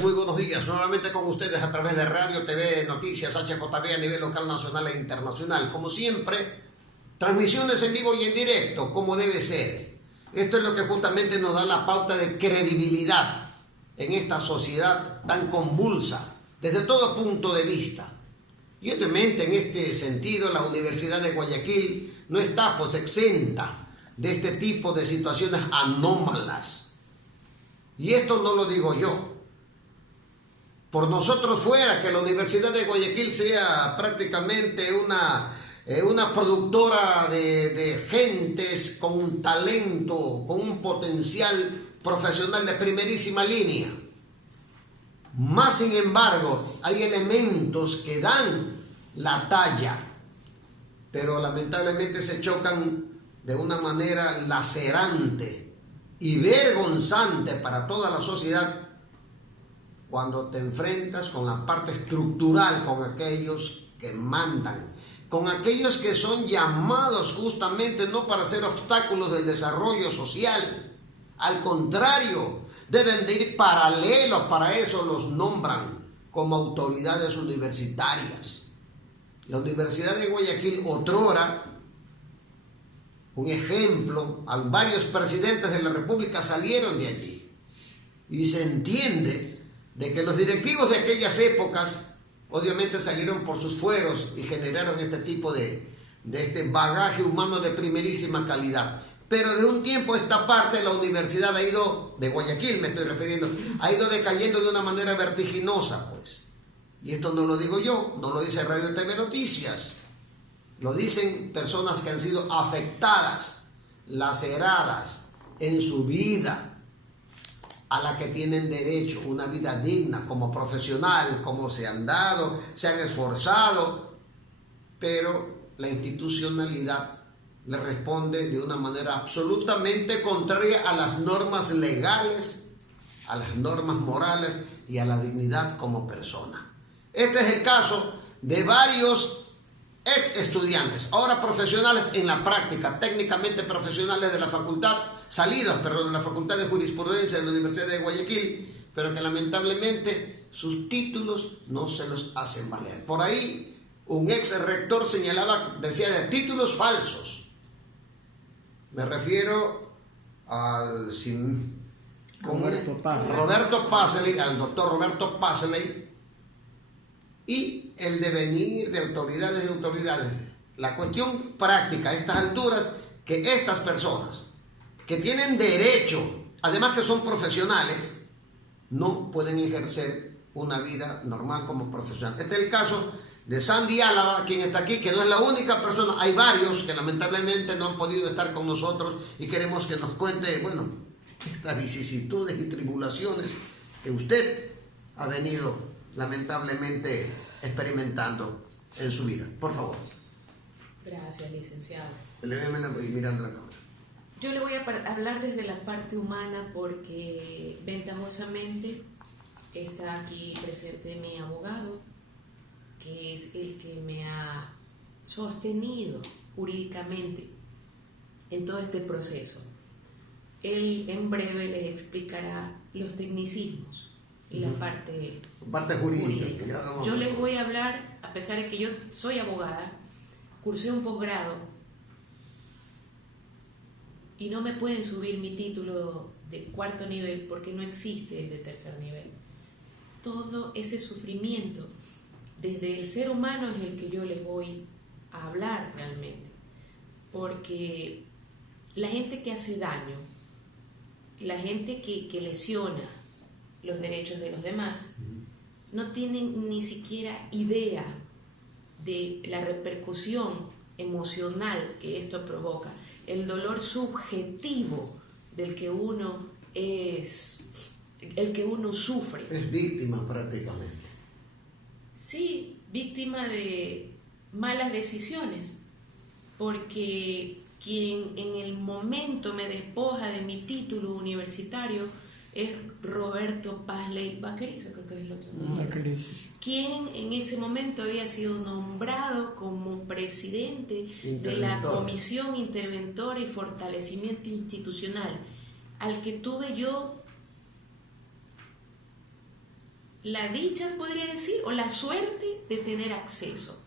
Muy buenos días, nuevamente con ustedes a través de Radio, TV, Noticias, HJB a nivel local, nacional e internacional. Como siempre, transmisiones en vivo y en directo, como debe ser. Esto es lo que justamente nos da la pauta de credibilidad en esta sociedad tan convulsa, desde todo punto de vista. Y obviamente en este sentido la Universidad de Guayaquil no está exenta de este tipo de situaciones anómalas. Y esto no lo digo yo. Por nosotros fuera que la Universidad de Guayaquil sea prácticamente una productora de gentes con un talento, con un potencial profesional de primerísima línea. Más sin embargo, hay elementos que dan la talla, pero lamentablemente se chocan de una manera lacerante y vergonzante para toda la sociedad cuando te enfrentas con la parte estructural, con aquellos que mandan, con aquellos que son llamados justamente no para ser obstáculos del desarrollo social, al contrario, deben de ir paralelos, para eso los nombran como autoridades universitarias. La Universidad de Guayaquil, otrora, un ejemplo, varios presidentes de la República salieron de allí, y se entiende de que los directivos de aquellas épocas obviamente salieron por sus fueros y generaron este tipo de este bagaje humano de primerísima calidad. Pero de un tiempo a esta parte la universidad ha ido, de Guayaquil me estoy refiriendo, ha ido decayendo de una manera vertiginosa, pues. Y esto no lo digo yo, no lo dice Radio TV Noticias, lo dicen personas que han sido afectadas, laceradas en su vida, a la que tienen derecho, una vida digna como profesional, como se han dado, se han esforzado, pero la institucionalidad le responde de una manera absolutamente contraria a las normas legales, a las normas morales y a la dignidad como persona. Este es el caso de varios ex estudiantes, ahora profesionales en la práctica, técnicamente profesionales de la facultad, salidas, de la Facultad de Jurisprudencia de la Universidad de Guayaquil, pero que lamentablemente sus títulos no se los hacen valer. Por ahí un ex rector señalaba, decía de títulos falsos. Me refiero al Roberto Pasley, al doctor Roberto Pasley, y el devenir de autoridades y autoridades. La cuestión práctica a estas alturas, que estas personas que tienen derecho, además que son profesionales, no pueden ejercer una vida normal como profesional. Este es el caso de Sandy Álava, quien está aquí, que no es la única persona, hay varios que lamentablemente no han podido estar con nosotros y queremos que nos cuente, bueno, estas vicisitudes y tribulaciones que usted ha venido lamentablemente experimentando en su vida. Por favor. Gracias, licenciado. Y mirando la cámara. Yo le voy a hablar desde la parte humana porque ventajosamente está aquí presente mi abogado, que es el que me ha sostenido jurídicamente en todo este proceso. Él en breve les explicará los tecnicismos y la parte jurídica. Yo les voy a hablar, a pesar de que yo soy abogada, cursé un posgrado y no me pueden subir mi título de cuarto nivel porque no existe el de tercer nivel. Todo ese sufrimiento desde el ser humano es el que yo les voy a hablar realmente, porque la gente que hace daño, la gente que lesiona los derechos de los demás, no tienen ni siquiera idea de la repercusión emocional que esto provoca, el dolor subjetivo del que uno sufre. Es víctima prácticamente. Sí, víctima de malas decisiones, porque quien en el momento me despoja de mi título universitario es Roberto Pasley Vaquerizo, creo que es el otro nombre, quien en ese momento había sido nombrado como presidente de la Comisión Interventora y Fortalecimiento Institucional, al que tuve yo la dicha, podría decir, o la suerte de tener acceso.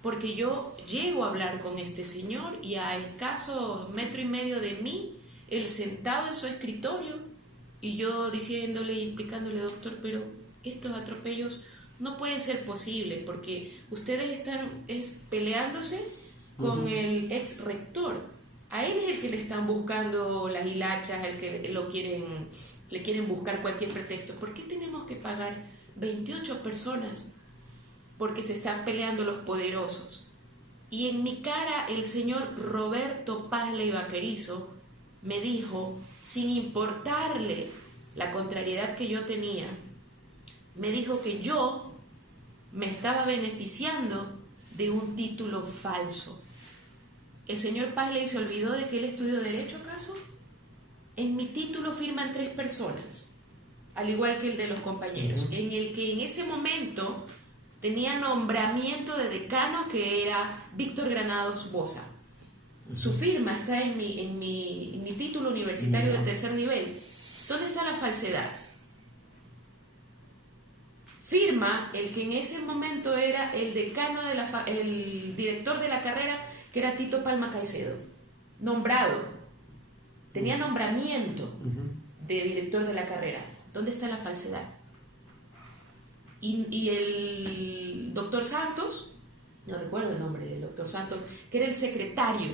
Porque yo llego a hablar con este señor y a escaso 1,5 metros de mí, él sentado en su escritorio y yo diciéndole y explicándole, doctor, pero estos atropellos no pueden ser posibles porque ustedes están peleándose con el ex rector. A él es el que le están buscando las hilachas, el que le quieren buscar cualquier pretexto. ¿Por qué tenemos que pagar 28 personas? Porque se están peleando los poderosos. Y en mi cara el señor Roberto Pazley Vaquerizo me dijo, sin importarle la contrariedad que yo tenía, me dijo que yo me estaba beneficiando de un título falso. ¿El señor Pazley se olvidó de que él estudió Derecho, acaso? En mi título firman 3 personas, al igual que el de los compañeros, en el que en ese momento tenía nombramiento de decano, que era Víctor Granados Boza. Su firma está en mi título universitario de tercer nivel. ¿Dónde está la falsedad? Firma el que en ese momento era el decano, el director de la carrera, que era Tito Palma Caicedo, nombrado. Tenía nombramiento de director de la carrera. ¿Dónde está la falsedad? Y el doctor Santos, no recuerdo el nombre del doctor Santos, que era el secretario.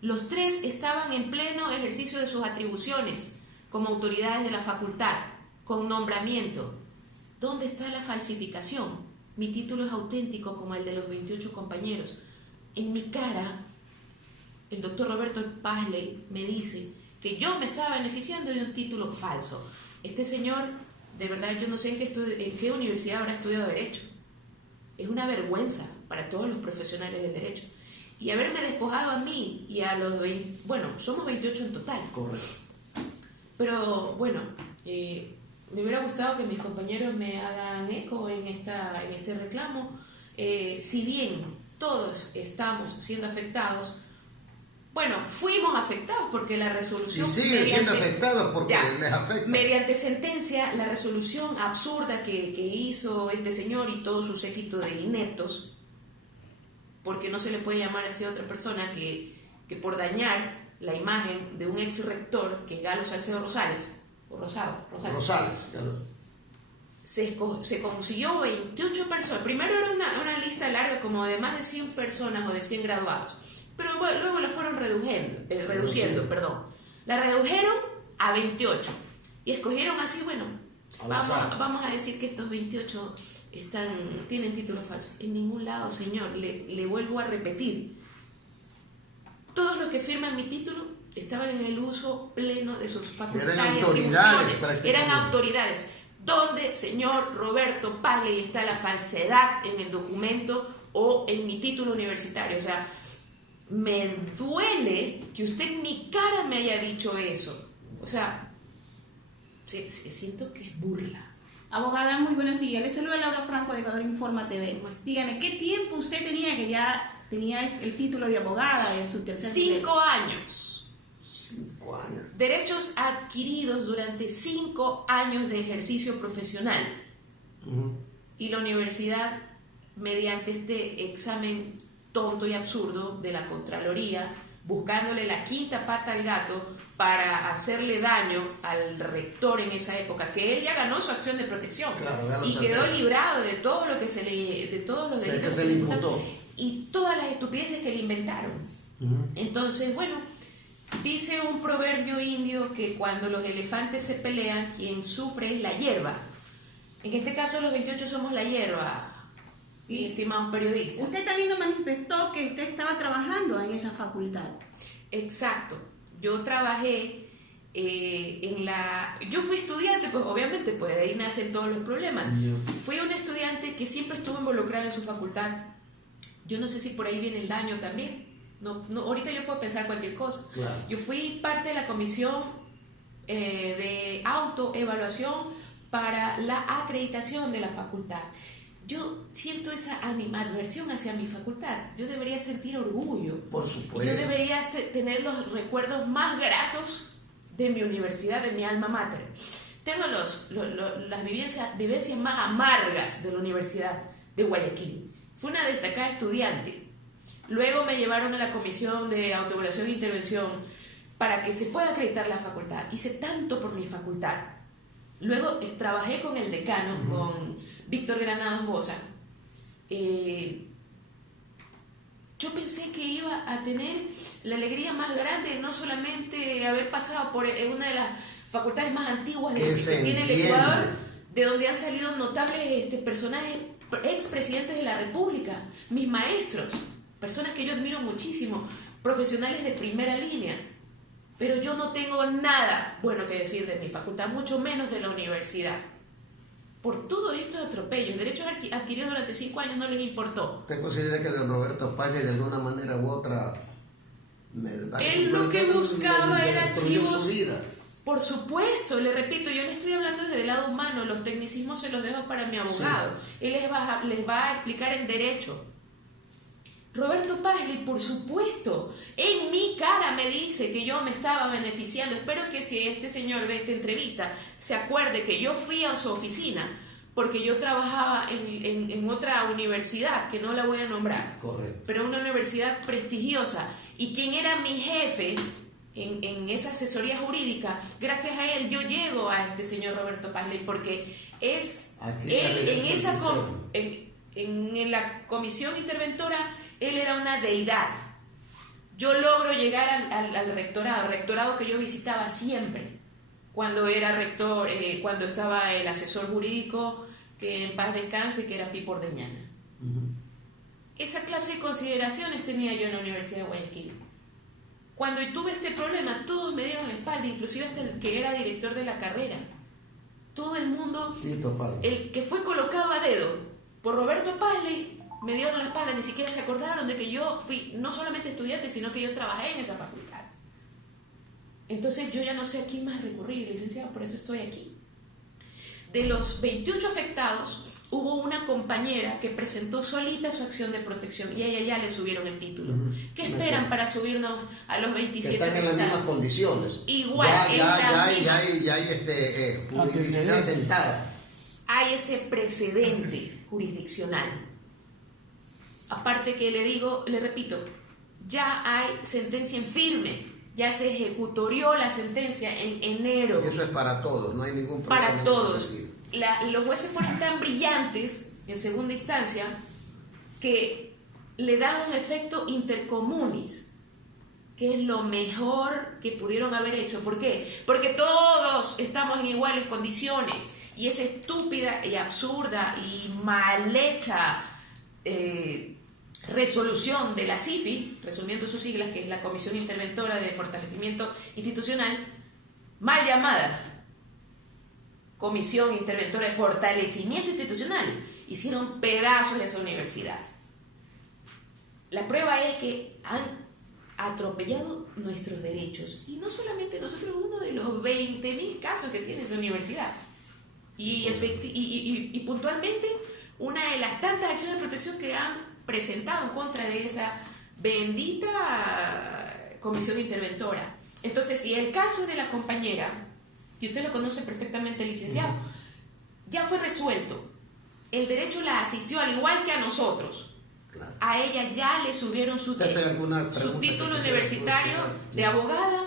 Los 3 estaban en pleno ejercicio de sus atribuciones como autoridades de la facultad, con nombramiento. ¿Dónde está la falsificación? Mi título es auténtico como el de los 28 compañeros. En mi cara, el doctor Roberto Pazley me dice que yo me estaba beneficiando de un título falso. Este señor, de verdad, yo no sé en qué universidad habrá estudiado Derecho. Es una vergüenza para todos los profesionales del Derecho. Y haberme despojado a mí y a los 20... Bueno, somos 28 en total. Correcto. Pero, bueno, me hubiera gustado que mis compañeros me hagan eco en este reclamo. Si bien todos estamos siendo afectados, bueno, fuimos afectados porque la resolución... Y siguen siendo afectados porque les afecta. Mediante sentencia, la resolución absurda que hizo este señor y todo su séquito de ineptos, porque no se le puede llamar así a otra persona que por dañar la imagen de un ex rector, que es Galo Salcedo Rosales, o Rosales, claro. Se consiguió 28 personas. Primero era una lista larga como de más de 100 personas o de 100 graduados, pero bueno, luego la fueron reduciendo. La redujeron a 28 y escogieron así, bueno, vamos a decir que estos 28 tienen título falso. En ningún lado, señor, le vuelvo a repetir, todos los que firman mi título estaban en el uso pleno de sus facultades. Eran autoridades. ¿Dónde, señor Roberto Pazley, está la falsedad en el documento o en mi título universitario? O sea, me duele que usted en mi cara me haya dicho eso. O sea, siento que es burla. Abogada, muy buenos días. Le saluda Laura Franco de Ecuador Informa TV. Dígame, ¿qué tiempo usted tenía que ya tenía el título de abogada de su tercer nivel? 5 años. 5 años. Derechos adquiridos durante 5 años de ejercicio profesional. Y la universidad, mediante este examen tonto y absurdo de la Contraloría, buscándole la quinta pata al gato para hacerle daño al rector en esa época, que él ya ganó su acción de protección, claro, y quedó librado de todo lo que de todos los delitos que se le imputó y todas las estupideces que le inventaron. Entonces, bueno, dice un proverbio indio que cuando los elefantes se pelean, quien sufre es la hierba. En este caso los 28 somos la hierba, y estimados periodistas. Usted también nos manifestó que usted estaba trabajando en esa facultad. Exacto. Yo trabajé yo fui estudiante, pues obviamente, pues de ahí nacen todos los problemas. Fui una estudiante que siempre estuvo involucrada en su facultad. Yo no sé si por ahí viene el daño también. No, ahorita yo puedo pensar cualquier cosa. Claro. Yo fui parte de la comisión de autoevaluación para la acreditación de la facultad. Yo siento esa animadversión hacia mi facultad. Yo debería sentir orgullo. Por supuesto. Yo debería tener los recuerdos más gratos de mi universidad, de mi alma mater. Tengo las vivencias más amargas de la Universidad de Guayaquil. Fui una destacada estudiante. Luego me llevaron a la Comisión de Autoevaluación e Intervención para que se pueda acreditar la facultad. Hice tanto por mi facultad. Luego trabajé con el decano, con Víctor Granados Boza. Yo pensé que iba a tener la alegría más grande, no solamente haber pasado por una de las facultades más antiguas que tiene el Ecuador, de donde han salido notables personajes, expresidentes de la República, mis maestros, personas que yo admiro muchísimo, profesionales de primera línea. Pero yo no tengo nada bueno que decir de mi facultad, mucho menos de la universidad. Por todo esto de atropellos, derechos adquiridos durante 5 años no les importó. ¿Usted considera que don Roberto Paglia de alguna manera u otra... Él lo que buscaba era archivos... su vida? Por supuesto, le repito, yo no estoy hablando desde el lado humano, los tecnicismos se los dejo para mi abogado. Sí. Él les va a explicar en derecho. Roberto Paglia, por supuesto, en mi cara me dice que yo me estaba beneficiando. Espero que si este señor ve esta entrevista, se acuerde que yo fui a su oficina porque yo trabajaba en otra universidad, que no la voy a nombrar. Correcto. Pero una universidad prestigiosa. Y quien era mi jefe en esa asesoría jurídica, gracias a él yo llego a este señor Roberto Paglia, porque es él en la comisión interventora, él era una deidad. Yo logro llegar al rectorado que yo visitaba siempre, cuando era rector, cuando estaba el asesor jurídico, que en paz descanse, que era Pipo Ordeñana. Esa clase de consideraciones tenía yo en la Universidad de Guayaquil. Cuando tuve este problema, todos me dieron la espalda, inclusive hasta el que era director de la carrera. Todo el mundo, el que fue colocado a dedo por Roberto Paglia, me dieron la espalda, ni siquiera se acordaron de que yo fui no solamente estudiante, sino que yo trabajé en esa facultad. Entonces yo ya no sé a quién más recurrir, licenciado, por eso estoy aquí. De los 28 afectados, hubo una compañera que presentó solita su acción de protección y a ella ya le subieron el título. ¿Qué esperan para subirnos a los 27 que están en las mismas condiciones? Igual, ya hay jurisdicción sentada. Hay ese precedente jurisdiccional. Aparte que le repito, ya hay sentencia en firme. Ya se ejecutorió la sentencia en enero. Y eso es para todos, no hay ningún problema. Para todos. Los jueces fueron tan brillantes en segunda instancia que le dan un efecto intercomunis, que es lo mejor que pudieron haber hecho. ¿Por qué? Porque todos estamos en iguales condiciones y esa estúpida y absurda y mal hecha resolución de la CIFI, resumiendo sus siglas, que es la Comisión Interventora de Fortalecimiento Institucional, mal llamada Comisión Interventora de Fortalecimiento Institucional, hicieron pedazos de esa universidad. La prueba es que han atropellado nuestros derechos, y no solamente nosotros, uno de los 20.000 casos que tiene esa universidad, y puntualmente una de las tantas acciones de protección que han presentado en contra de esa bendita comisión interventora. Entonces, si el caso de la compañera, y usted lo conoce perfectamente, licenciado, ya fue resuelto, el derecho la asistió al igual que a nosotros. Claro. A ella ya le subieron su título universitario de abogada.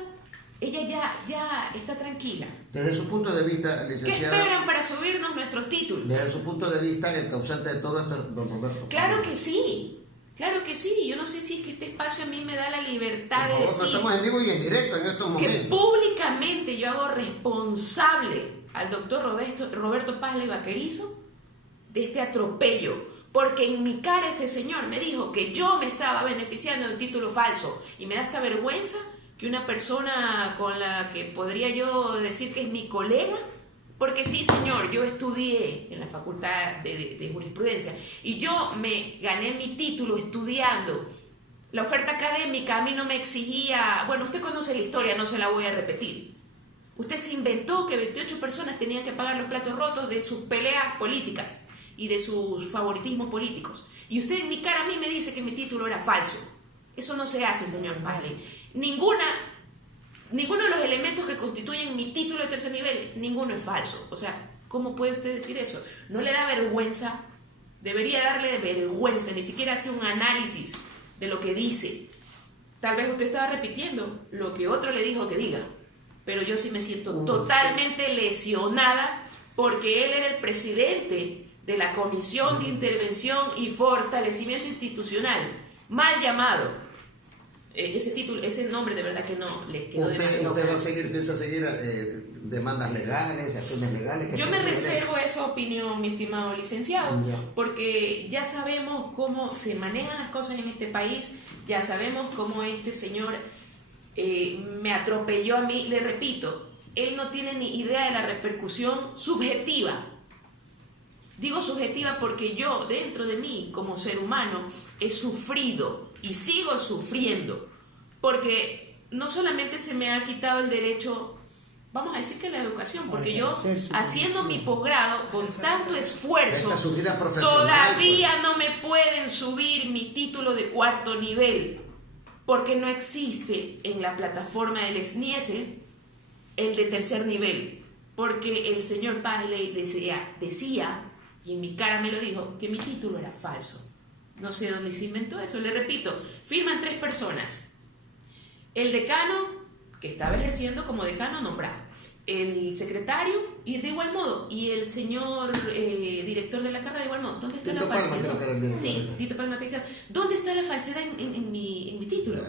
Ella ya está tranquila. Desde su punto de vista, licenciada, ¿qué esperan para subirnos nuestros títulos? Desde su punto de vista, el causante de todo esto es don Roberto. Claro que sí. Yo no sé si es que este espacio a mí me da la libertad de decir... Estamos en vivo y en directo en estos momentos. Que públicamente yo hago responsable al doctor Roberto Paglia Vaquerizo de este atropello. Porque en mi cara ese señor me dijo que yo me estaba beneficiando de un título falso. Y me da esta vergüenza que una persona con la que podría yo decir que es mi colega, porque sí, señor, yo estudié en la Facultad de Jurisprudencia y yo me gané mi título estudiando. La oferta académica a mí no me exigía... Bueno, usted conoce la historia, no se la voy a repetir. Usted se inventó que 28 personas tenían que pagar los platos rotos de sus peleas políticas y de sus favoritismos políticos. Y usted en mi cara a mí me dice que mi título era falso. Eso no se hace, señor Paglia. ninguno de los elementos que constituyen mi título de tercer nivel, ninguno es falso. O sea, ¿cómo puede usted decir eso? ¿No le da vergüenza? Debería darle vergüenza, ni siquiera hace un análisis de lo que dice. Tal vez usted estaba repitiendo lo que otro le dijo que diga, pero yo sí me siento totalmente lesionada porque él era el presidente de la Comisión de Intervención y Fortalecimiento Institucional, mal llamado. Ese título, ese nombre de verdad que no le quedó demasiado. ¿Usted va a seguir, piensa seguir demandas legales, acciones legales? Yo me reservo esa opinión, mi estimado licenciado, porque ya sabemos cómo se manejan las cosas en este país, ya sabemos cómo este señor me atropelló a mí. Le repito, él no tiene ni idea de la repercusión subjetiva. Digo subjetiva porque yo, dentro de mí, como ser humano, he sufrido y sigo sufriendo, porque no solamente se me ha quitado el derecho, vamos a decir que la educación, porque yo, haciendo mi posgrado con tanto esfuerzo, todavía no me pueden subir mi título de cuarto nivel, porque no existe en la plataforma del SNIESE el de tercer nivel, porque el señor Paglia decía, y en mi cara me lo dijo, que mi título era falso. No sé dónde se inventó eso. Le repito, firman 3 personas. El decano, que estaba ejerciendo como decano nombrado, el secretario, y de igual modo, y el señor director de la carrera de igual modo. ¿Dónde está la falsedad? Sí, Tito Palma, ¿dónde está la falsedad en mi título?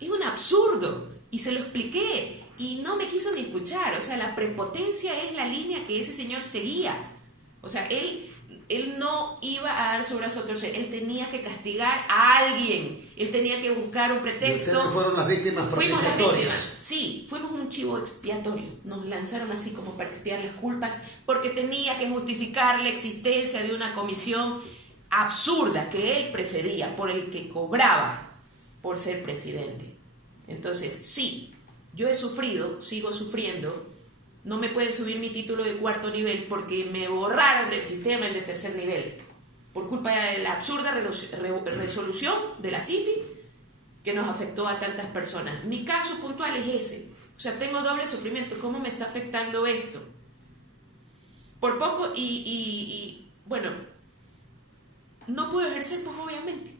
Es un absurdo, y se lo expliqué, y no me quiso ni escuchar. O sea, la prepotencia es la línea que ese señor seguía. O sea, él no iba a dar su brazo a torcer, él tenía que castigar a alguien, él tenía que buscar un pretexto. ¿Ustedes fueron las víctimas propiciatorias? Sí, fuimos un chivo expiatorio, nos lanzaron así como para expiar las culpas, porque tenía que justificar la existencia de una comisión absurda que él precedía, por el que cobraba por ser presidente. Entonces, sí, yo he sufrido, sigo sufriendo. No me pueden subir mi título de cuarto nivel porque me borraron del sistema el de tercer nivel por culpa de la absurda resolución de la CIFI que nos afectó a tantas personas. Mi caso puntual es ese. O sea, tengo doble sufrimiento. ¿Cómo me está afectando esto? Por poco bueno, no puedo ejercer, pues obviamente.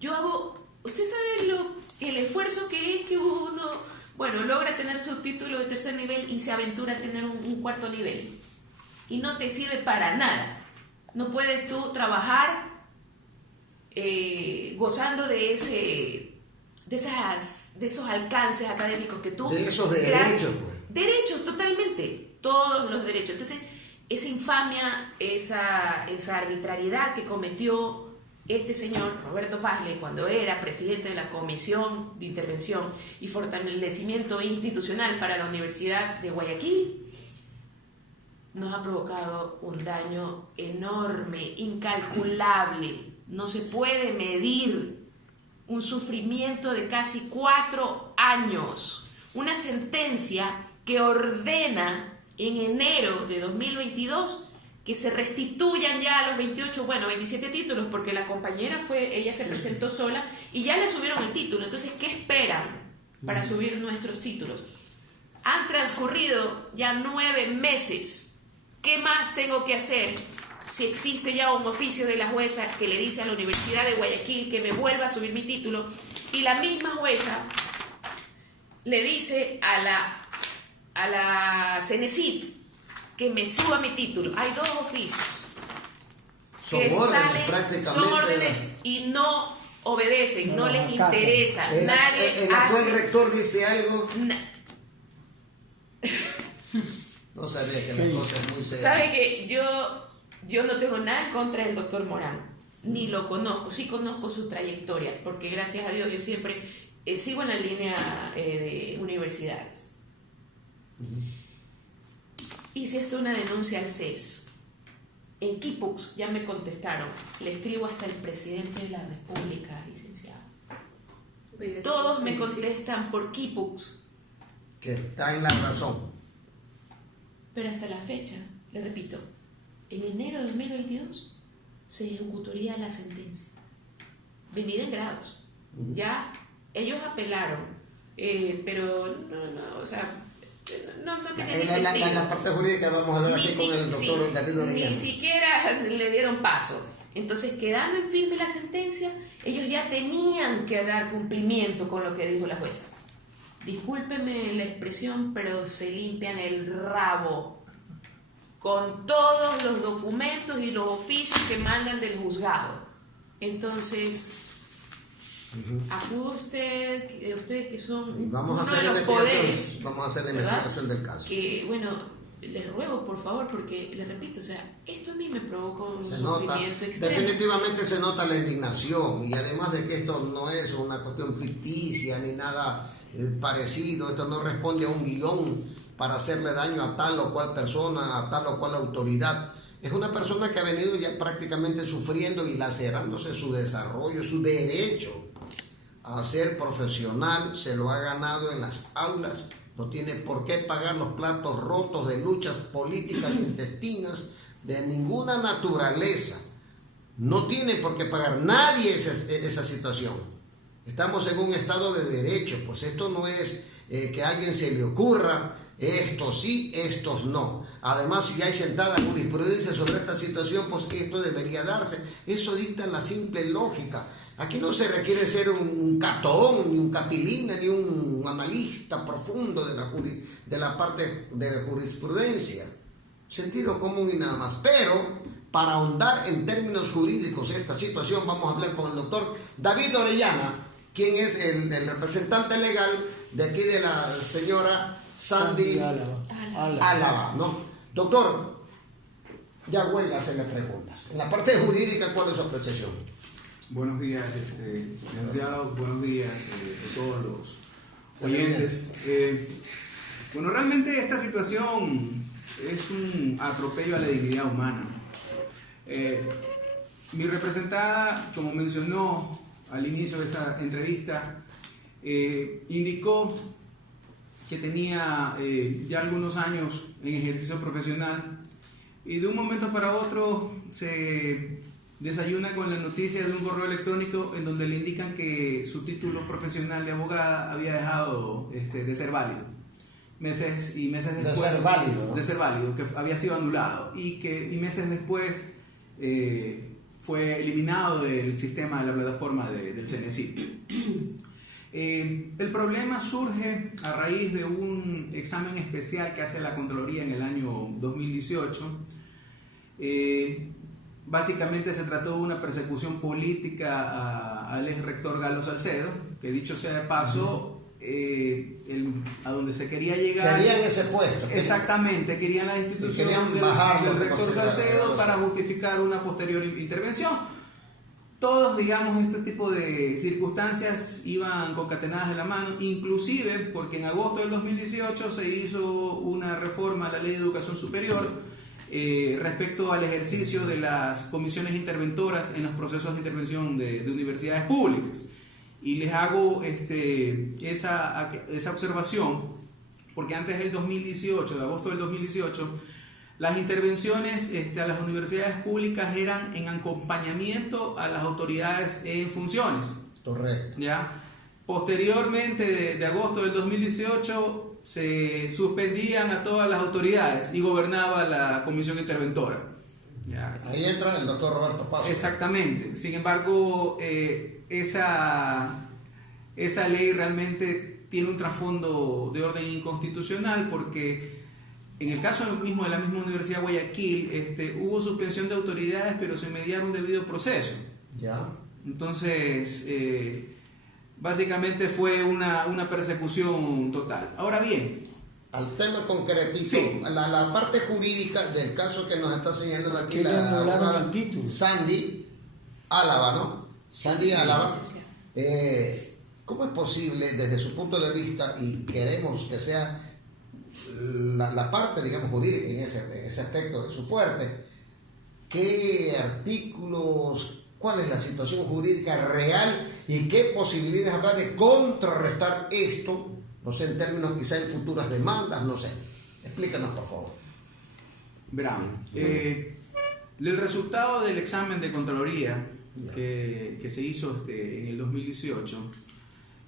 Yo hago, usted sabe el esfuerzo que es que uno... Bueno, logra tener su título de tercer nivel y se aventura a tener un cuarto nivel. Y no te sirve para nada. No puedes tú trabajar gozando de esos alcances académicos que tú... De esos derechos. Derechos, totalmente. Todos los derechos. Entonces, esa infamia, esa arbitrariedad que cometió este señor Roberto Paglia, cuando era presidente de la Comisión de Intervención y Fortalecimiento Institucional para la Universidad de Guayaquil, nos ha provocado un daño enorme, incalculable. No se puede medir. Un sufrimiento de casi 4 años. Una sentencia que ordena en enero de 2022 que se restituyan ya los 27 títulos, porque la compañera ella se presentó sola y ya le subieron el título. Entonces, ¿qué esperan para subir nuestros títulos? Han transcurrido ya 9 meses. ¿Qué más tengo que hacer? Si existe ya un oficio de la jueza que le dice a la Universidad de Guayaquil que me vuelva a subir mi título, y la misma jueza le dice a la CENESID que me suba mi título. Hay 2 oficios que son órdenes y no obedecen, no les interesa. Nadie el actual rector dice algo. No sabía que la cosa es muy seria. Sabe que yo no tengo nada en contra del doctor Morán, ni lo conozco. Sí conozco su trayectoria, porque gracias a Dios yo siempre sigo en la línea de universidades. Hice hasta una denuncia al CES. En Kipux ya me contestaron. Le escribo hasta el presidente de la República, licenciado. Todos me contestan por Kipux. Que está en la razón. Pero hasta la fecha, le repito, en enero de 2022 se ejecutaría la sentencia. Venida en grados. Ya ellos apelaron pero no, o sea, no tiene ni sentido. En la parte jurídica vamos a hablar aquí con el doctor David Orellana. Ni siquiera le dieron paso. Entonces, quedando en firme la sentencia, ellos ya tenían que dar cumplimiento con lo que dijo la jueza. Discúlpeme la expresión, pero se limpian el rabo con todos los documentos y los oficios que mandan del juzgado. Entonces, acude ustedes que son vamos a uno hacer de los poderes, vamos a hacer la ¿verdad? investigación del caso. Que, bueno, les ruego, por favor, porque les repito, o sea, esto a mí me provoca un Se nota, sufrimiento extremo. definitivamente se nota la indignación, y además de que esto no es una cuestión ficticia ni nada parecido, esto no responde a un guión para hacerle daño a tal o cual persona, a tal o cual autoridad. Es una persona que ha venido ya prácticamente sufriendo y lacerándose su desarrollo, su derecho a ser profesional, se lo ha ganado en las aulas, no tiene por qué pagar los platos rotos de luchas políticas intestinas de ninguna naturaleza. No tiene por qué pagar nadie esa situación. Estamos en un estado de derecho, pues esto no es que a alguien se le ocurra, estos sí, estos no. Además, si hay sentada jurisprudencia sobre esta situación, pues esto debería darse. Eso dicta la simple lógica. Aquí no se requiere ser un catón, ni un catilina, ni un analista profundo de la parte de la jurisprudencia. Sentido común y nada más. Pero, para ahondar en términos jurídicos esta situación, vamos a hablar con el doctor David Orellana, quien es el representante legal de aquí de la señora Sandy Álava, ¿no? Doctor, ya huelga hacerle preguntas. En la parte jurídica, ¿cuál es su apreciación? Buenos días, licenciado, buenos días a todos los oyentes. Bueno, realmente esta situación es un atropello a la dignidad humana. Mi representada, como mencionó al inicio de esta entrevista, indicó que tenía ya algunos años en ejercicio profesional y de un momento para otro se desayuna con la noticia de un correo electrónico en donde le indican que su título profesional de abogada había dejado de ser válido. Meses después de ser válido, que había sido anulado y meses después fue eliminado del sistema de la plataforma del CNESID. El problema surge a raíz de un examen especial que hace la Contraloría en el año 2018. Básicamente se trató de una persecución política al ex rector Galo Salcedo, que dicho sea de paso, a donde se quería llegar. Querían ese puesto. Exactamente, querían la institución del rector Salcedo para justificar una posterior intervención. Todos, digamos, este tipo de circunstancias iban concatenadas de la mano, inclusive porque en agosto del 2018 se hizo una reforma a la Ley de Educación Superior respecto al ejercicio de las comisiones interventoras en los procesos de intervención de universidades públicas. Y les hago esa observación porque antes del 2018, de agosto del 2018, las intervenciones a las universidades públicas eran en acompañamiento a las autoridades en funciones. Correcto. ¿Ya? Posteriormente, de agosto del 2018, se suspendían a todas las autoridades y gobernaba la comisión interventora. ¿Ya? Ahí entra el doctor Roberto Paso. Exactamente. Sin embargo, esa ley realmente tiene un trasfondo de orden inconstitucional porque en el caso mismo de la misma Universidad de Guayaquil, hubo suspensión de autoridades, pero se mediaron un debido proceso. Ya. Entonces, básicamente fue una persecución total. Ahora bien, al tema concretito, sí. la parte jurídica del caso que nos está señalando aquí Que la abogada título. Sandy Álava, ¿no? Sandy Álava. ¿Cómo es posible desde su punto de vista, y queremos que sea la parte, digamos, jurídica en ese aspecto de su fuerte, qué artículos, cuál es la situación jurídica real y qué posibilidades habrá de contrarrestar esto, no sé, en términos quizá en futuras demandas, no sé? Explícanos, por favor. Verán, el resultado del examen de Contraloría que se hizo en el 2018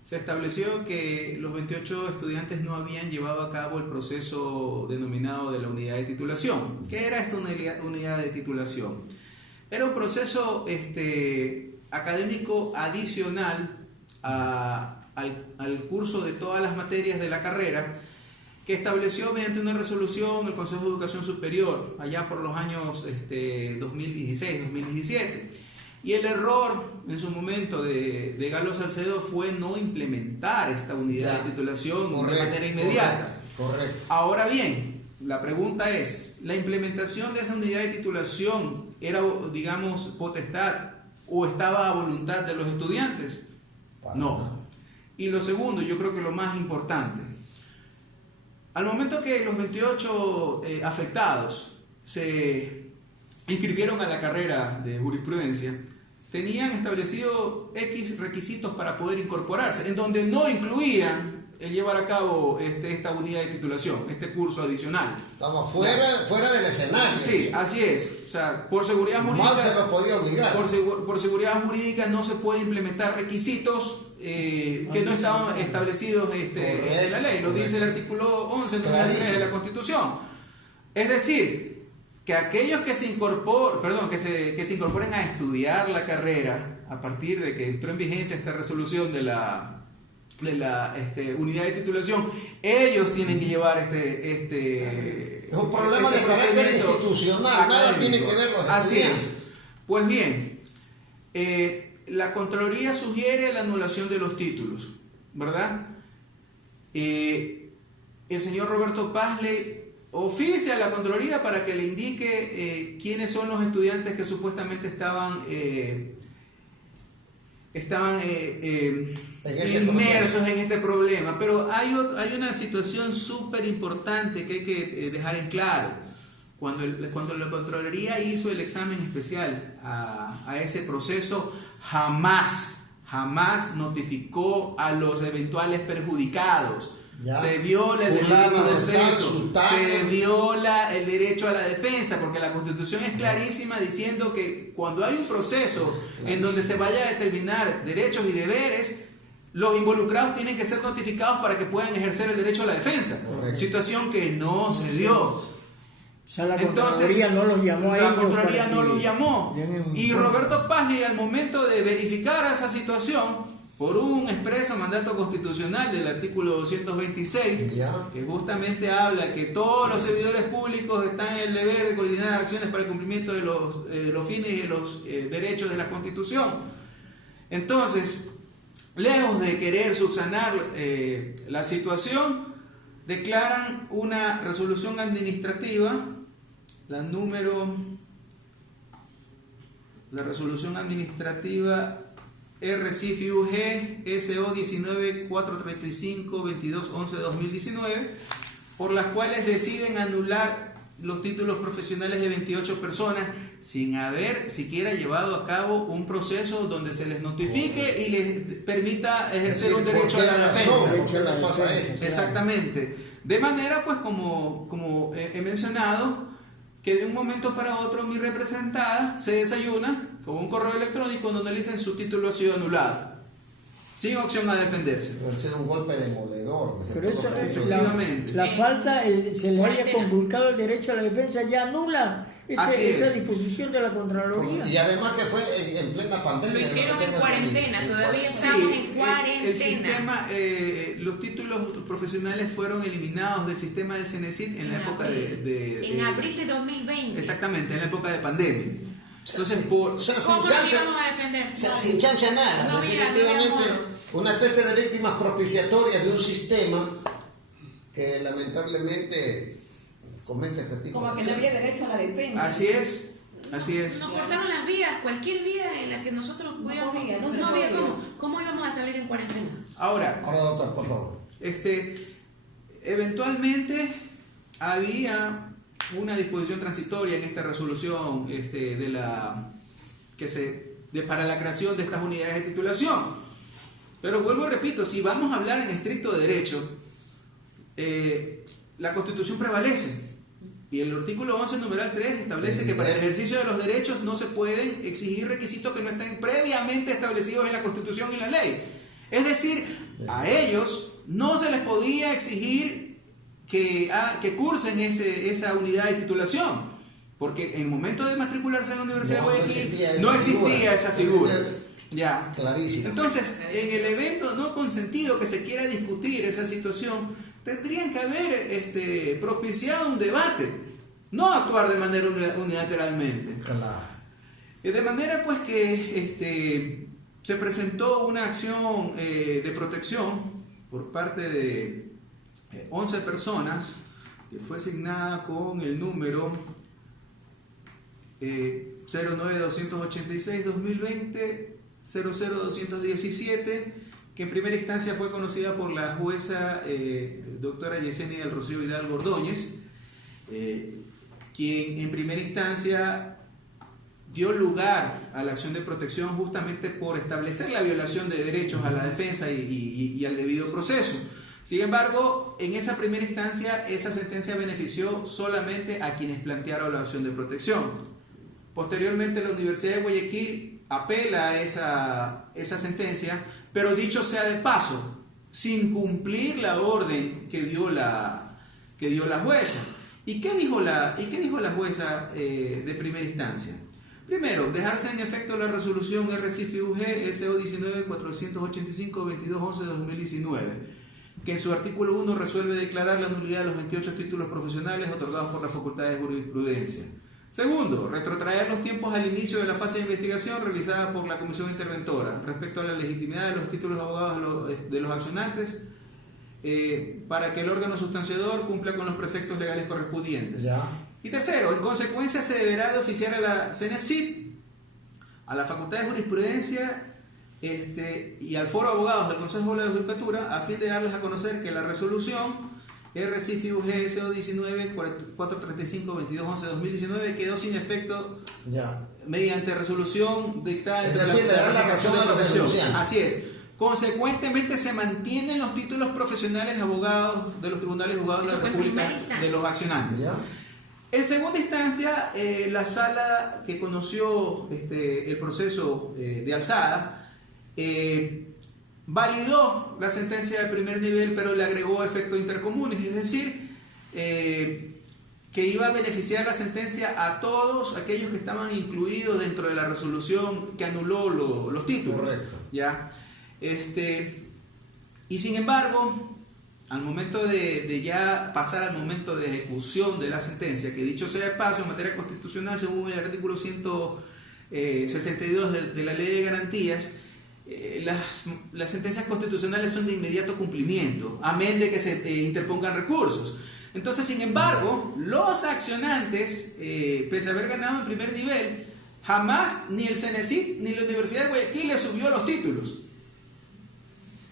se estableció que los 28 estudiantes no habían llevado a cabo el proceso denominado de la unidad de titulación. ¿Qué era esta unidad de titulación? Era un proceso académico adicional al curso de todas las materias de la carrera, que estableció mediante una resolución el Consejo de Educación Superior allá por los años 2016-2017. Y el error en su momento de Galo Salcedo fue no implementar esta unidad de titulación de manera inmediata. Correcto. Ahora bien, la pregunta es, ¿la implementación de esa unidad de titulación era, digamos, potestad o estaba a voluntad de los estudiantes? No. Y lo segundo, yo creo que lo más importante, al momento que los 28 afectados se inscribieron a la carrera de jurisprudencia, tenían establecido X requisitos para poder incorporarse, en donde no incluían el llevar a cabo esta unidad de titulación, este curso adicional. Estaba fuera del escenario. Sí, así es. O sea, por seguridad jurídica, mal se lo podía obligar. Por seguridad jurídica no se puede implementar requisitos que no estaban establecidos en la ley. Lo dice el artículo 11, número 3 de la Constitución. Es decir, que aquellos que se incorporen a estudiar la carrera a partir de que entró en vigencia esta resolución de la unidad de titulación, ellos tienen que llevar es un problema de carácter institucional, nada tiene que ver los Así estudiantes. es. Pues bien, la Contraloría sugiere la anulación de los títulos, ¿verdad? El señor Roberto Paz le oficia a la Contraloría para que le indique quiénes son los estudiantes que supuestamente estaban inmersos en este problema. Pero hay una situación súper importante que hay que dejar en claro. Cuando la Contraloría hizo el examen especial a ese proceso, jamás notificó a los eventuales perjudicados. Ya. Se viola el debido proceso, se viola el derecho a la defensa, porque la Constitución es clarísima diciendo que cuando hay un proceso en donde se vaya a determinar derechos y deberes, los involucrados tienen que ser notificados para que puedan ejercer el derecho a la defensa. Correcto. Situación que no se dio. O sea, la Contraloría no los llamó a ellos. La Contraloría no los llamó. Y Roberto Pazley, al momento de verificar esa situación, por un expreso mandato constitucional del artículo 226, que justamente habla que todos los servidores públicos están en el deber de coordinar acciones para el cumplimiento de los fines y de los derechos de la Constitución. Entonces, lejos de querer subsanar la situación, declaran una resolución administrativa, la resolución administrativa RCIFIUG SO 19-435-2211-2019, por las cuales deciden anular los títulos profesionales de 28 personas sin haber siquiera llevado a cabo un proceso donde se les notifique y les permita ejercer un derecho a la defensa. Exactamente. De manera, pues, como he mencionado, que de un momento para otro mi representada se desayuna con un correo electrónico donde le dicen su título ha sido anulado, sin opción a defenderse. Debe ser un golpe demoledor. Pero eso es la falta, se le haya conculcado el derecho a la defensa, ya anula esa disposición de la Contraloría. Y además que fue en plena pandemia. Lo hicieron en cuarentena, todavía estamos en cuarentena. El sistema, los títulos profesionales fueron eliminados del sistema del CENESID en la época en abril de 2020. Exactamente, en la época de pandemia. Entonces, ¿cómo nos íbamos a defender? Sin chance a nada. No, definitivamente, una especie de víctimas propiciatorias de un sistema que lamentablemente comete este tipo. Como que no había derecho a la defensa. Así es. Nos cortaron las vías, cualquier vía en la que nosotros podíamos. No había cómo íbamos a salir en cuarentena. Ahora, doctor, por favor. Eventualmente había una disposición transitoria en esta resolución para la creación de estas unidades de titulación. Pero vuelvo y repito, si vamos a hablar en estricto derecho, la Constitución prevalece. Y el artículo 11, numeral 3, establece que para el ejercicio de los derechos no se pueden exigir requisitos que no estén previamente establecidos en la Constitución y la ley. Es decir, a ellos no se les podía exigir que cursen esa unidad de titulación, porque en el momento de matricularse en la Universidad de Guayaquil no existía esa figura. Ya. Clarísimo. Entonces, en el evento no consentido que se quiera discutir esa situación, tendrían que haber propiciado un debate, no actuar de manera unilateralmente. Claro. De manera pues que se presentó una acción de protección por parte de 11 personas, que fue asignada con el número 09-286-2020-00217, que en primera instancia fue conocida por la jueza doctora Yesenia del Rocío Hidalgo Ordóñez, quien en primera instancia dio lugar a la acción de protección justamente por establecer la violación de derechos a la defensa y al debido proceso. Sin embargo, en esa primera instancia, esa sentencia benefició solamente a quienes plantearon la acción de protección. Posteriormente, la Universidad de Guayaquil apela a esa sentencia, pero dicho sea de paso, sin cumplir la orden que dio la jueza. ¿Y qué dijo la jueza de primera instancia? Primero, dejarse en efecto la resolución RCIF-UG SO 19-485-2211-2019, que en su artículo 1 resuelve declarar la nulidad de los 28 títulos profesionales otorgados por la Facultad de Jurisprudencia. Segundo, retrotraer los tiempos al inicio de la fase de investigación realizada por la Comisión Interventora respecto a la legitimidad de los títulos de abogados de los accionantes, para que el órgano sustanciador cumpla con los preceptos legales correspondientes. Ya. Y tercero, en consecuencia se deberá de oficiar a la CENESID, a la Facultad de Jurisprudencia y al Foro de Abogados del Consejo de la Judicatura, a fin de darles a conocer que la resolución RCIF-UG SO 19-435-2211-2019 quedó sin efecto mediante resolución dictada entre la razón de protección. Así es. Consecuentemente se mantienen los títulos profesionales de abogados de los tribunales de juzgados de la República de los accionantes. ¿Ya? En segunda instancia, la sala que conoció el proceso de alzada validó la sentencia de primer nivel, pero le agregó efectos intercomunes, es decir, que iba a beneficiar la sentencia a todos aquellos que estaban incluidos dentro de la resolución que anuló los títulos. Correcto. ¿Ya? Y sin embargo, al momento de ya pasar al momento de ejecución de la sentencia, que dicho sea de paso, en materia constitucional, según el artículo 162 de la Ley de Garantías, las sentencias constitucionales son de inmediato cumplimiento, amén de que se interpongan recursos. Entonces, sin embargo, los accionantes, pese a haber ganado en primer nivel, jamás ni el CENESID ni la Universidad de Guayaquil le subió los títulos.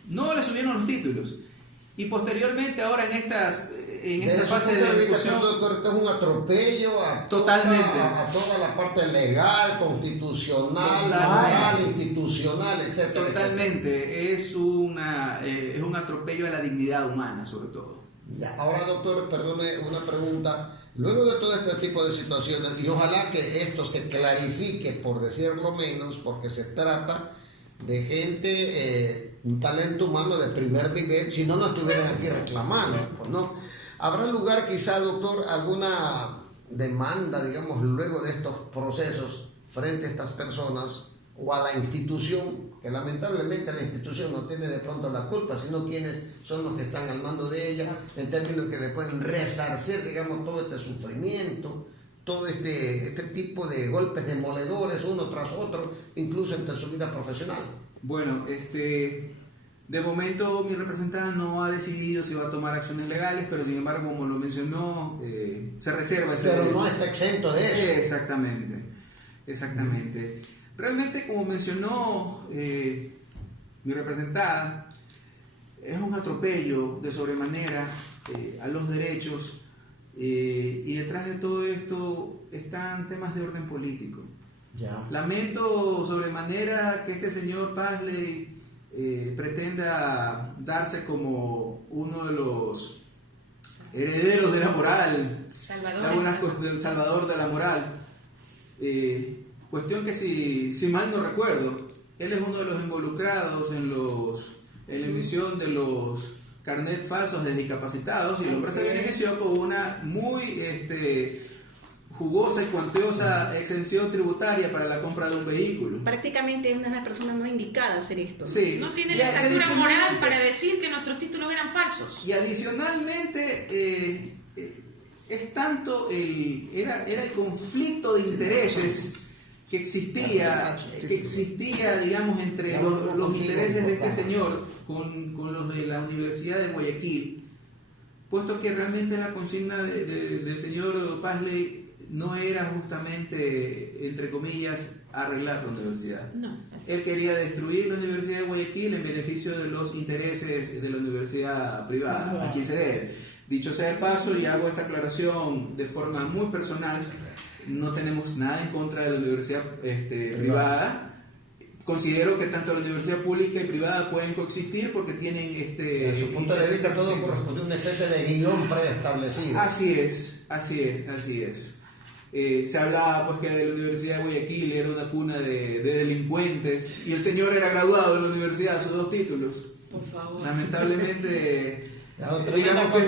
No le subieron los títulos. Y posteriormente, ahora en esta fase de discusión, esto es un atropello a toda la parte legal, constitucional, moral, institucional, etc. Totalmente, es un atropello a la dignidad humana, sobre todo. Ya, ahora, doctor, perdone una pregunta. Luego de todo este tipo de situaciones, y ojalá que esto se clarifique, por decirlo menos, porque se trata de gente, un talento humano de primer nivel, si no, no estuvieran aquí reclamando, pues no. ¿Habrá lugar quizá, doctor, alguna demanda, digamos, luego de estos procesos frente a estas personas o a la institución, que lamentablemente la institución no tiene de pronto la culpa, sino quienes son los que están al mando de ella, en términos que le pueden resarcir, digamos, todo este sufrimiento, todo este tipo de golpes demoledores uno tras otro, incluso entre su vida profesional? Bueno, de momento mi representante no ha decidido si va a tomar acciones legales, pero sin embargo, como lo mencionó, se reserva ese derecho. Pero no está exento de eso. Exactamente. Realmente, como mencionó mi representada, es un atropello de sobremanera a los derechos, y detrás de todo esto están temas de orden político. Ya. Lamento sobremanera que este señor Pazley pretenda darse como uno de los herederos de la moral, del salvador de la moral. Cuestión que si mal no recuerdo, él es uno de los involucrados en los en la emisión de los carnet falsos de discapacitados, y el hombre se benefició con una muy jugosa y cuantiosa exención tributaria para la compra de un vehículo. Prácticamente es una persona no indicada a hacer esto. Sí. No tiene la estatura moral para decir que nuestros títulos eran falsos. Y adicionalmente es tanto era el conflicto de intereses que existía, digamos, entre los intereses de este señor con los de la Universidad de Guayaquil, puesto que realmente la consigna del señor Pazley no era justamente, entre comillas, arreglar la universidad. No. Él quería destruir la Universidad de Guayaquil en beneficio de los intereses de la universidad privada, a quien se debe. Dicho sea de paso, y hago esta aclaración de forma muy personal, no tenemos nada en contra de la universidad privada. Considero que tanto la universidad pública y privada pueden coexistir porque tienen desde su punto de vista todo corresponde a una especie de guión preestablecido. Así es. Se hablaba pues que de la Universidad de Guayaquil era una cuna de delincuentes, y el señor era graduado de la universidad, sus 2 títulos. Por favor. Lamentablemente digamos que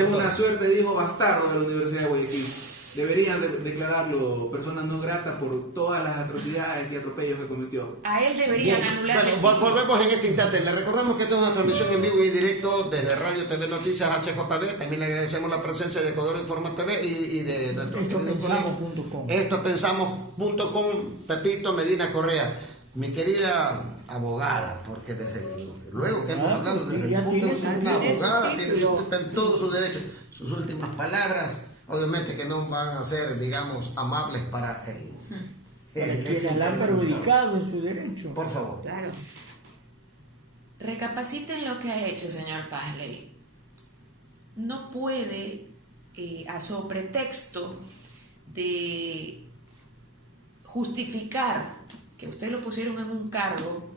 es una suerte de hijo bastardo de la Universidad de Guayaquil. Deberían declararlo persona no grata por todas las atrocidades y atropellos que cometió. A él deberían anularle. Bueno, volvemos en este instante. Le recordamos que esta es una transmisión en vivo y en directo desde Radio TV Noticias HJB. También le agradecemos la presencia de Ecuador Informa TV y de nuestro Estopensamos.com. Pepito Medina Correa, mi querida abogada, porque desde luego que hemos hablado desde el punto de vista de una abogada, tiene todos sus derechos. Sus últimas palabras, obviamente que no van a ser, digamos, amables para quienes la han perjudicado en su derecho. Por favor. Claro. Recapaciten lo que ha hecho, señor Pazley. No puede, a su pretexto de justificar que usted lo pusieron en un cargo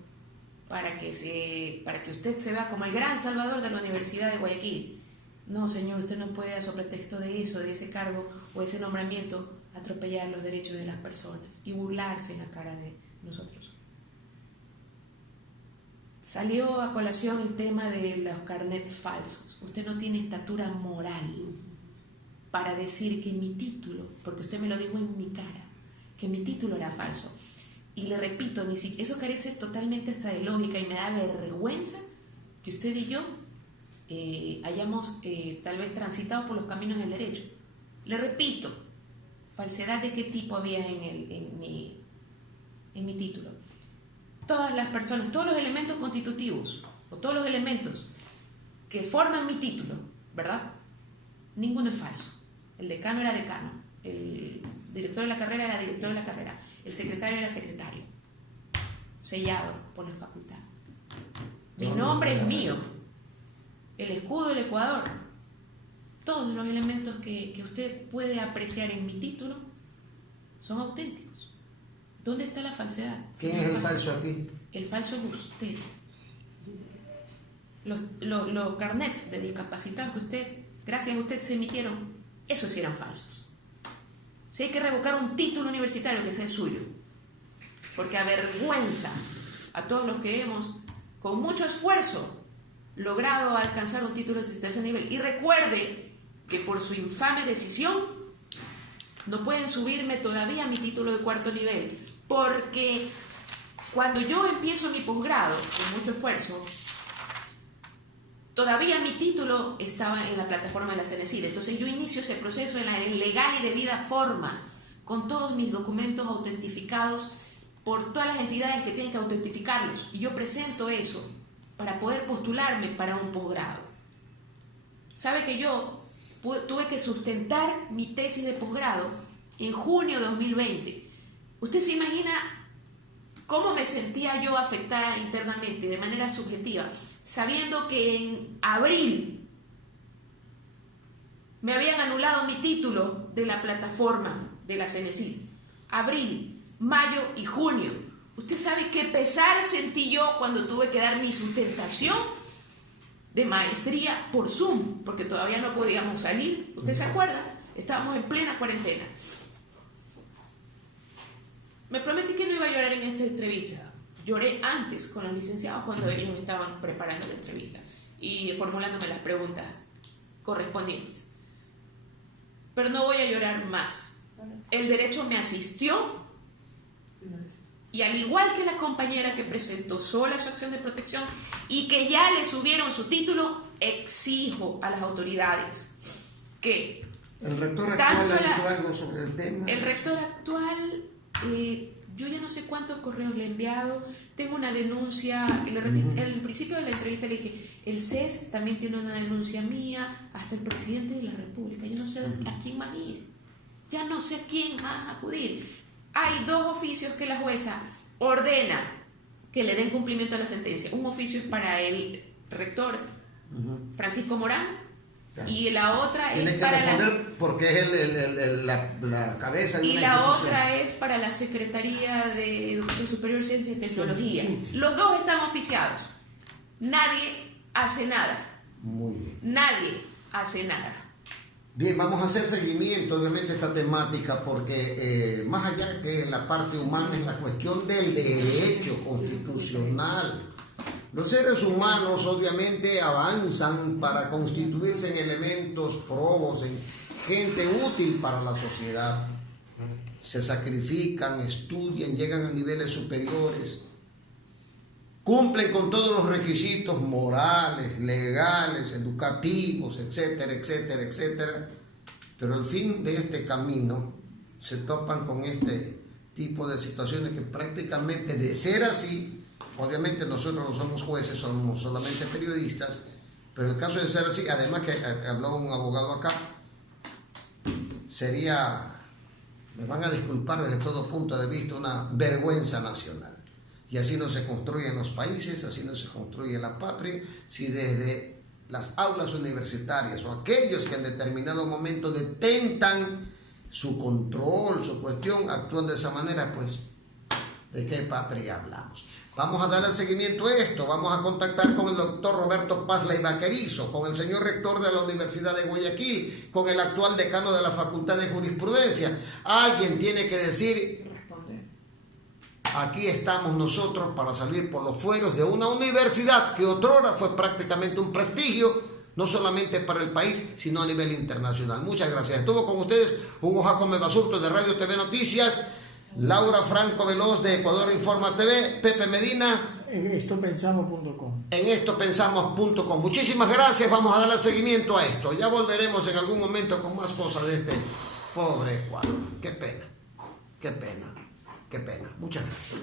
para que usted se vea como el gran salvador de la Universidad de Guayaquil. No, señor, usted no puede, a su pretexto de eso, de ese cargo o ese nombramiento, atropellar los derechos de las personas y burlarse en la cara de nosotros. Salió a colación el tema de los carnets falsos. Usted no tiene estatura moral para decir que mi título, porque usted me lo dijo en mi cara, que mi título era falso. Y le repito, eso carece totalmente hasta de lógica, y me da vergüenza que usted y yo hayamos tal vez transitado por los caminos del derecho. Le repito, falsedad de qué tipo había en mi título. Todas las personas, todos los elementos constitutivos o todos los elementos que forman mi título, ¿verdad? Ninguno es falso. El decano era decano, el director de la carrera era director de la carrera, el secretario era secretario, sellado por la facultad. Mi nombre es mío, el escudo del Ecuador, todos los elementos que usted puede apreciar en mi título son auténticos. ¿Dónde está la falsedad? ¿Quién es el falso aquí? El falso es usted. Los carnets de discapacitados que usted, gracias a usted, se emitieron, esos sí eran falsos. Si hay que revocar un título universitario que sea el suyo, porque avergüenza a todos los que hemos, con mucho esfuerzo, logrado alcanzar un título de tercer nivel. Y recuerde que por su infame decisión no pueden subirme todavía mi título de cuarto nivel, porque cuando yo empiezo mi posgrado con mucho esfuerzo, todavía mi título estaba en la plataforma de la CENESID. Entonces yo inicio ese proceso en la legal y debida forma, con todos mis documentos autentificados por todas las entidades que tienen que autentificarlos, y yo presento eso para poder postularme para un posgrado. Sabe que yo tuve que sustentar mi tesis de posgrado en junio de 2020. ¿Usted se imagina cómo me sentía yo afectada internamente, de manera subjetiva, sabiendo que en abril me habían anulado mi título de la plataforma de la CENESID? Abril, mayo y junio. ¿Usted sabe qué pesar sentí yo cuando tuve que dar mi sustentación de maestría por Zoom? Porque todavía no podíamos salir. ¿Usted se acuerda? Estábamos en plena cuarentena. Me prometí que no iba a llorar en esta entrevista. Lloré antes con los licenciados cuando ellos estaban preparando la entrevista y formulándome las preguntas correspondientes. Pero no voy a llorar más. El derecho me asistió y al igual que la compañera que presentó sola su acción de protección y que ya le subieron su título, exijo a las autoridades que... ¿El rector actual ha dicho algo sobre el tema? El rector actual, yo ya no sé cuántos correos le he enviado, tengo una denuncia, al principio de la entrevista le dije, el CES también tiene una denuncia mía, hasta el presidente de la República, yo no sé a quién más ir, ya no sé a quién más acudir. Hay 2 oficios que la jueza ordena que le den cumplimiento a la sentencia. Un oficio es para el rector Francisco Morán, y la otra es para porque es la cabeza de y la otra es para la Secretaría de Educación Superior, Ciencia y Tecnología. Sí. Los 2 están oficiados. Nadie hace nada. Muy bien. Nadie hace nada. Bien, vamos a hacer seguimiento obviamente a esta temática porque más allá que la parte humana es la cuestión del derecho constitucional. Los seres humanos obviamente avanzan para constituirse en elementos probos, en gente útil para la sociedad. Se sacrifican, estudian, llegan a niveles superiores, cumplen con todos los requisitos morales, legales, educativos, etcétera, etcétera, etcétera. Pero al fin de este camino se topan con este tipo de situaciones que prácticamente, de ser así, obviamente nosotros no somos jueces, somos solamente periodistas, pero el caso de ser así, además que habló un abogado acá, sería, me van a disculpar desde todo punto de vista, una vergüenza nacional. Y así no se construyen los países, así no se construye la patria, si desde las aulas universitarias o aquellos que en determinado momento detentan su control, su cuestión, actúan de esa manera, pues, ¿de qué patria hablamos? Vamos a darle seguimiento a esto, vamos a contactar con el doctor Roberto Paz Leiva-Querizo, con el señor rector de la Universidad de Guayaquil, con el actual decano de la Facultad de Jurisprudencia. Alguien tiene que decir, aquí estamos nosotros para salir por los fueros de una universidad que otrora fue prácticamente un prestigio, no solamente para el país, sino a nivel internacional. Muchas gracias. Estuvo con ustedes Hugo Jacome Basurto de Radio TV Noticias, Laura Franco Veloz de Ecuador Informa TV, Pepe Medina en estopensamos.com. En estopensamos.com. Muchísimas gracias, vamos a darle seguimiento a esto. Ya volveremos en algún momento con más cosas de este pobre Ecuador. Qué pena, qué pena, qué pena. Muchas gracias.